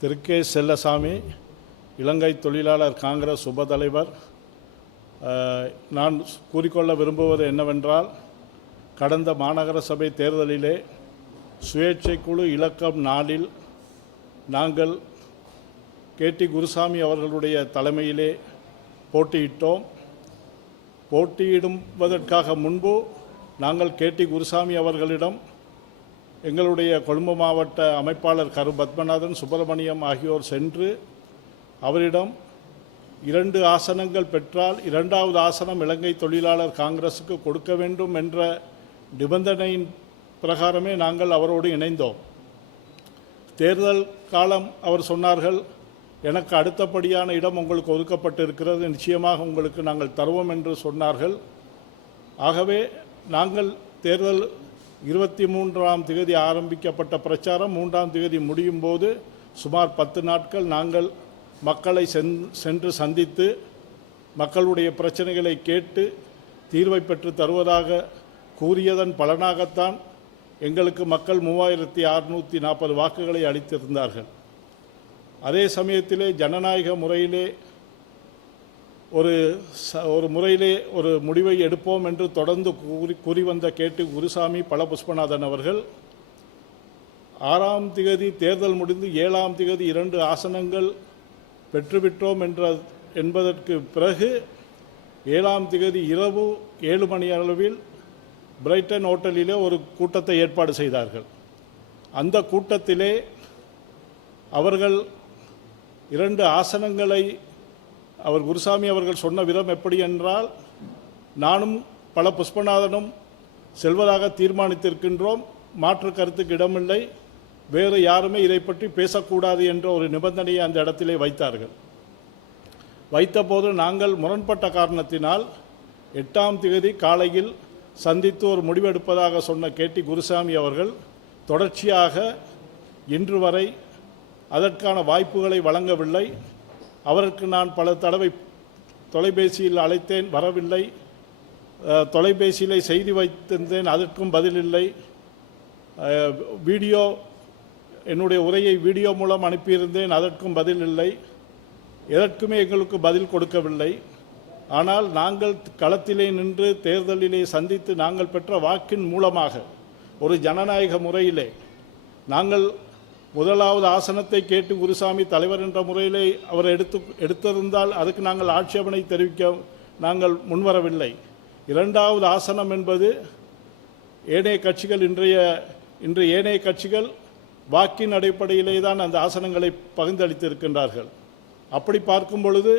திரு K. Chellasamy, இலங்கை தொழிலாளர் காங்கிரஸ் உபதலைவர். நான் கூறிக்கொள்ள விரும்புவது என்னவென்றால், கடந்த மாநகர சபை தேர்தலிலே சுயேட்சை குழு இலக்கம் 4இல் நாங்கள் கே.டி. குருசாமி அவர்களுடைய தலைமையிலே போட்டியிட்டோம். போட்டியிடுவதற்காக முன்பு நாங்கள் கே.டி. குருசாமி அவர்களிடம் எங்களுடைய கொழும்பு மாவட்ட அமைப்பாளர் கரு பத்மநாதன், சுப்பிரமணியம் ஆகியோர் சென்று அவரிடம் 2 ஆசனங்கள் பெற்றால் 2வது ஆசனம் இலங்கை தொழிலாளர் காங்கிரஸுக்கு கொடுக்க வேண்டும் என்ற நிபந்தனையின் பிரகாரமே நாங்கள் அவரோடு இணைந்தோம். தேர்தல் காலம் அவர் சொன்னார்கள், எனக்கு அடுத்தபடியான இடம் உங்களுக்கு ஒதுக்கப்பட்டிருக்கிறது, நிச்சயமாக உங்களுக்கு நாங்கள் தருவோம் என்று சொன்னார்கள். ஆகவே நாங்கள் தேர்தல் 23ஆம் தேதி ஆரம்பிக்கப்பட்ட பிரச்சாரம் 3ஆம் தேதி முடியும் போது சுமார் 10 நாட்கள் நாங்கள் மக்களை சென்று சந்தித்து மக்களுடைய பிரச்சனைகளை கேட்டு தீர்வை பெற்று தருவதாக கூறியதன் பலனாகத்தான் எங்களுக்கு மக்கள் 3640 வாக்குகளை அளித்திருந்தார்கள். அதே சமயத்திலே ஜனநாயக முறையிலே ஒரு முடிவை எடுப்போம் என்று தொடர்ந்து கூறி வந்த கே.டி. குருசாமி பழபுஷ்பநாதன் அவர்கள் 6ஆம் தேதி தேர்தல் முடிந்து 7ஆம் தேதி 2 ஆசனங்கள் பெற்றுவிட்டோம் என்பதற்கு பிறகு 7ஆம் தேதி இரவு 7 மணி அளவில் பிரைட்டன் ஹோட்டலிலே ஒரு கூட்டத்தை ஏற்பாடு செய்தார்கள். அந்த கூட்டத்திலே அவர்கள் 2 ஆசனங்களை அவர் குருசாமி அவர்கள் சொன்ன விதம் எப்படி என்றால், நானும் பல புஷ்பநாதனும் செல்வதாக தீர்மானித்திருக்கின்றோம், மாற்று கருத்துக்கு இடமில்லை, வேறு யாருமே இதை பற்றி பேசக்கூடாது என்ற ஒரு நிபந்தனையை அந்த இடத்திலே வைத்தார்கள். வைத்தபோது நாங்கள் முரண்பட்ட காரணத்தினால் 8ஆம் தேதி காலையில் சந்தித்து ஒரு முடிவெடுப்பதாக சொன்ன கே.டி. குருசாமி அவர்கள் தொடர்ச்சியாக இன்று வரை அதற்கான வாய்ப்புகளை வழங்கவில்லை. அவருக்கு நான் பல தடவை தொலைபேசியில் அழைத்தேன், வரவில்லை. தொலைபேசியில் செய்தி வைத்திருந்தேன், அதற்கும் பதில் இல்லை. என்னுடைய உரையை வீடியோ மூலம் அனுப்பியிருந்தேன், அதற்கும் பதில் இல்லை. எதற்குமே எங்களுக்கு பதில் கொடுக்கவில்லை. ஆனால் நாங்கள் களத்திலே நின்று தேர்தலிலே சந்தித்து நாங்கள் பெற்ற வாக்கின் மூலமாக ஒரு ஜனநாயக முறையிலே நாங்கள் 1வது ஆசனத்தை கே.டி. குருசாமி தலைவர் என்ற முறையிலே அவர் எடுத்திருந்தால் அதுக்கு நாங்கள் ஆட்சேபனை தெரிவிக்க நாங்கள் முன்வரவில்லை. 2வது ஆசனம் என்பது ஏனைய கட்சிகள் இன்று ஏனைய கட்சிகள் வாக்கின் அடிப்படையிலே தான் அந்த ஆசனங்களை பகிர்ந்தளித்திருக்கின்றார்கள். அப்படி பார்க்கும் பொழுது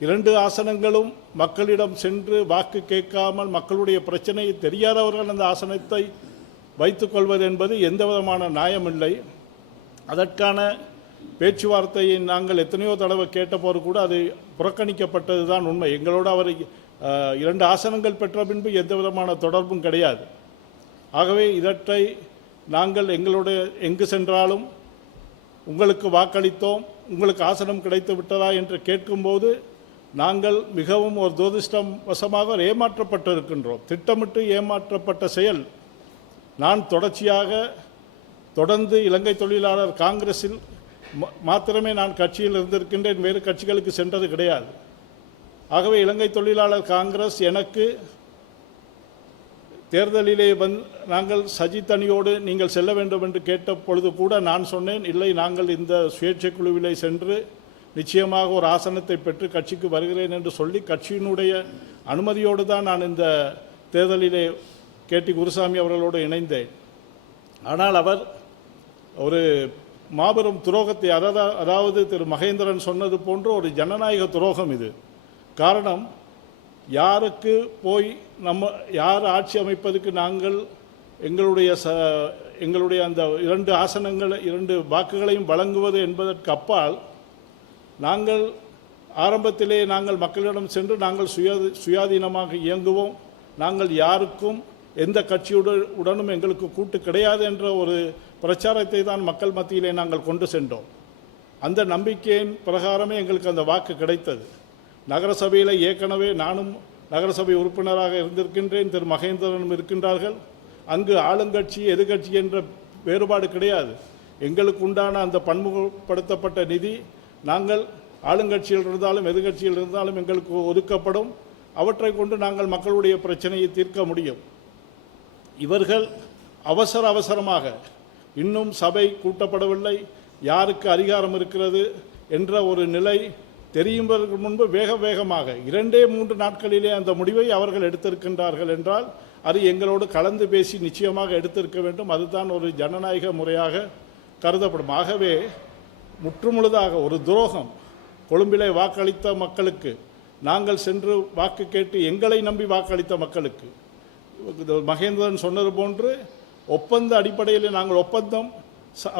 2 ஆசனங்களும் மக்களிடம் சென்று வாக்கு கேட்காமல் மக்களுடைய பிரச்சனையை தெரியாதவர்கள் அந்த ஆசனத்தை வைத்துக்கொள்வது என்பது எந்த விதமான நியாயமில்லை. அதற்கான பேச்சுவார்த்தையை நாங்கள் எத்தனையோ தடவை கேட்டபோது கூட அது புறக்கணிக்கப்பட்டது தான் உண்மை. எங்களோடு அவர் 2 ஆசனங்கள் பெற்ற பின்பு எந்த விதமான தொடர்பும் கிடையாது. ஆகவே இதற்றை நாங்கள் எங்கு சென்றாலும் உங்களுக்கு வாக்களித்தோம், உங்களுக்கு ஆசனம் கிடைத்து விட்டதா என்று கேட்கும்போது நாங்கள் மிகவும் ஒரு துரதிர்ஷ்டம் வசமாக ஏமாற்றப்பட்டிருக்கின்றோம். திட்டமிட்டு ஏமாற்றப்பட்ட செயல். நான் தொடர்ந்து இலங்கை தொழிலாளர் காங்கிரஸில் மாத்திரமே நான் கட்சியில் இருந்திருக்கின்றேன், வேறு கட்சிகளுக்கு சென்றது கிடையாது. ஆகவே இலங்கை தொழிலாளர் காங்கிரஸ் எனக்கு தேர்தலிலே நாங்கள் சஜித் அணியோடு நீங்கள் செல்ல வேண்டும் என்று கேட்ட பொழுது கூட நான் சொன்னேன், இல்லை, நாங்கள் இந்த சுயேட்சை குழுவிலே சென்று நிச்சயமாக ஒரு ஆசனத்தை பெற்று கட்சிக்கு வருகிறேன் என்று சொல்லி கட்சியினுடைய அனுமதியோடு தான் நான் இந்த தேர்தலிலே கே.டி. குருசாமி அவர்களோடு இணைந்தேன். ஆனால் அவர் ஒரு மாபெரும் துரோகத்தை, அதாவது திரு மகேந்திரன் சொன்னது போன்ற ஒரு ஜனநாயக துரோகம் இது. காரணம், யாருக்கு போய் யார் ஆட்சி அமைப்பதற்கு நாங்கள் எங்களுடைய அந்த 2 ஆசனங்கள் 2 வாக்குகளையும் வழங்குவது என்பதற்கு அப்பால் நாங்கள் ஆரம்பத்திலே நாங்கள் மக்களிடம் சென்று நாங்கள் சுயாதீனமாக இயங்குவோம், நாங்கள் யாருக்கும் எந்த கட்சியுடனும் எங்களுக்கு கூட்டு கிடையாது என்ற ஒரு பிரச்சாரத்தை தான் மக்கள் மத்தியிலே நாங்கள் கொண்டு சென்றோம். அந்த நம்பிக்கையின் பிரகாரமே எங்களுக்கு அந்த வாக்கு கிடைத்தது. நகரசபையில் ஏற்கனவே நானும் நகரசபை உறுப்பினராக இருந்திருக்கின்றேன், திரு மகேந்திரனும் இருக்கின்றார்கள். அங்கு ஆளுங்கட்சி எதிர்கட்சி என்ற வேறுபாடு கிடையாது. எங்களுக்கு உண்டான அந்த பன்முகப்படுத்தப்பட்ட நிதி நாங்கள் ஆளுங்கட்சியில் இருந்தாலும் எதிர்கட்சியில் இருந்தாலும் எங்களுக்கு ஒதுக்கப்படும். அவற்றை கொண்டு நாங்கள் மக்களுடைய பிரச்சனையை தீர்க்க முடியும். இவர்கள் அவசரமாக இன்னும் சபை கூட்டப்படவில்லை, யாருக்கு அதிகாரம் இருக்கிறது என்ற ஒரு நிலை தெரியும்பதற்கு முன்பு வேகமாக 2-3 நாட்களிலே அந்த முடிவை அவர்கள் எடுத்திருக்கின்றார்கள் என்றால் அது எங்களோடு கலந்து பேசி நிச்சயமாக எடுத்திருக்க வேண்டும். அதுதான் ஒரு ஜனநாயக முறையாக கருதப்படும். ஆகவே முற்றுமுழுதாக ஒரு துரோகம். கொழும்பிலே வாக்களித்த மக்களுக்கு, நாங்கள் சென்று வாக்கு கேட்டு எங்களை நம்பி வாக்களித்த மக்களுக்கு, மகேந்திரன் சொன்னது போன்று ஒப்பந்த அடிப்படையில் நாங்கள்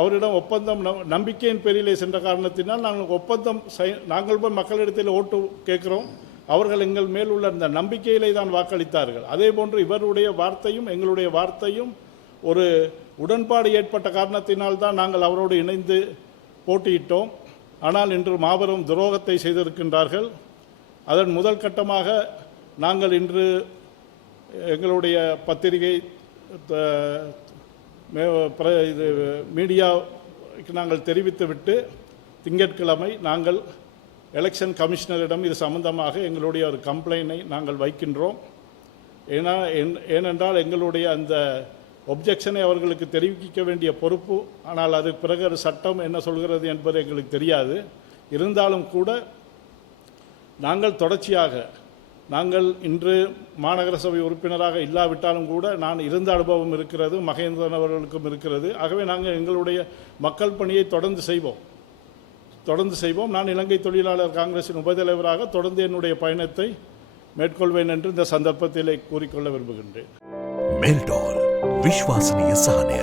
அவரிடம் ஒப்பந்தம் நம்பிக்கையின் பேரிலே சென்ற காரணத்தினால் நாங்கள் போய் மக்களிடத்தில் ஓட்டு கேட்கிறோம். அவர்கள் எங்கள் மேல் உள்ள அந்த நம்பிக்கையிலே தான் வாக்களித்தார்கள். அதே போன்று இவருடைய வார்த்தையும் எங்களுடைய வார்த்தையும் ஒரு உடன்பாடு ஏற்பட்ட காரணத்தினால் தான் நாங்கள் அவரோடு இணைந்து போட்டியிட்டோம். ஆனால் இன்று மாபெரும் துரோகத்தை செய்திருக்கின்றார்கள். அதன் முதல் கட்டமாக நாங்கள் இன்று எங்களுடைய பத்திரிகை இது மீடியாவுக்கு நாங்கள் தெரிவித்துவிட்டு திங்கட்கிழமை நாங்கள் எலெக்ஷன் கமிஷனரிடம் இது சம்பந்தமாக எங்களுடைய ஒரு கம்ப்ளைனை நாங்கள் வைக்கின்றோம். ஏனென்றால் எங்களுடைய அந்த ஒப்ஜெக்ஷனை அவர்களுக்கு தெரிவிக்க வேண்டிய பொறுப்பு, ஆனால் அது பிறகு சட்டம் என்ன சொல்கிறது என்பது எங்களுக்கு தெரியாது. இருந்தாலும் கூட நாங்கள் தொடர்ச்சியாக நாங்கள் இன்று மாநகர சபை உறுப்பினராக இல்லாவிட்டாலும் கூட நான் இருந்த அனுபவம் இருக்கிறது, மகேந்திரன் அவர்களுக்கும் இருக்கிறது. ஆகவே நாங்கள் எங்களுடைய மக்கள் பணியை தொடர்ந்து செய்வோம். நான் இலங்கை தொழிலாளர் காங்கிரசின் உபதலைவராக தொடர்ந்து என்னுடைய பயணத்தை மேற்கொள்வேன் என்று இந்த சந்தர்ப்பத்திலே கூறிக்கொள்ள விரும்புகின்றேன். மெல்டால் விஸ்வாசனீய சாதனை.